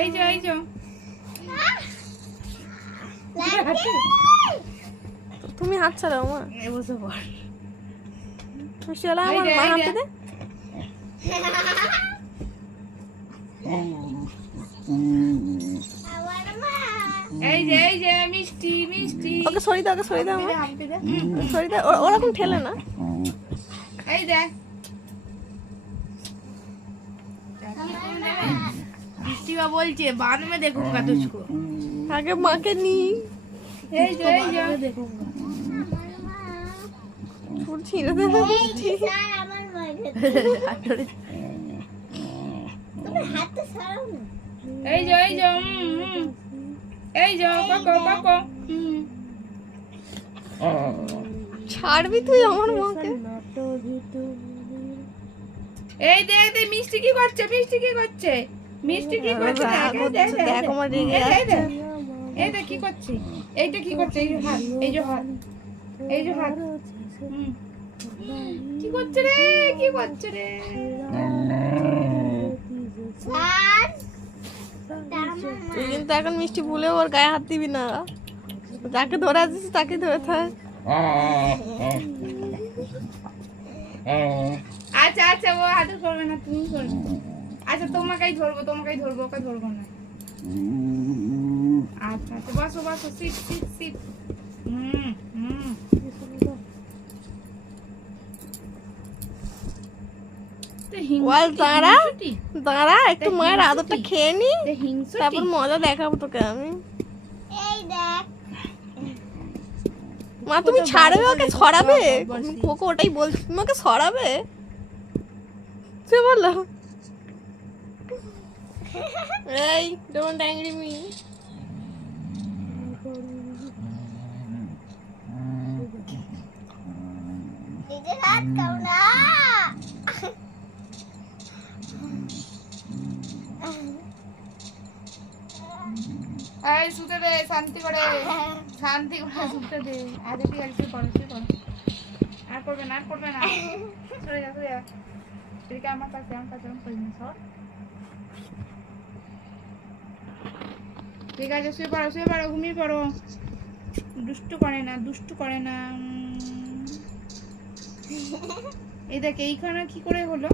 এই যে তুমি হাত ছাড়াও মা। এই বসে পড়। চলো আমার মা হাতে দে। এই যে মিষ্টি মিষ্টি। ওকে সরি দাও আমার। সরি দাও, ওরকম ঠেলে না। এই দেখ মিষ্টিবা বলছে बाद में देखूंगा तुझको। আগে মাকে নি। এই যে দেখুঙ্গা। ফুল ছিঁড়ে দে মিষ্টি। আমার মাকে তুমি হাত ছাড়াও না। এই যে কাকো ছাড়বি তুই আমার মাকে। এই দেখ মিষ্টি কি করছে দেখ আমার রেগে যাচ্ছে। এই দেখ কি করছে, এইটা কি করছে, এই যে হাত কি করছে রে তুই কিন্তু এখন মিষ্টি ভুলে ওর গায়ে হাত দিবি না। যাকে ধরে আছিস তাকে ধরে থাক। আচ্ছা ও হাতে করবে না, তুমি করবে। আচ্ছা তোমাকেই ধরবো, ওকে ধরবো না। আচ্ছা বসো সিট। দাঁড়া একটু মায়ের আদরটা খেয়ে নি, তারপর মজা দেখাবো তোকে আমি। এই দেখ মা তুমি ছাড়বে ওকে, ছড়াবে ওকে, ওটাই বলছি, তুমি ওকে ছড়াবে সে বললো। এই ডোন্ট অ্যাংরি মি। নিজের হাত খাও না। এই শুতে দে, শান্তি করে শুতে দে। আগে ঠিক আছে করো। আর করবে না সরে যা ঠিক আমার কাছে সর। ঠিক আছে শুয়ে পড়ো, ঘুমিয়ে পড়ো। দুষ্টু করে না। এই দেখ এইখানে কি করে হলো।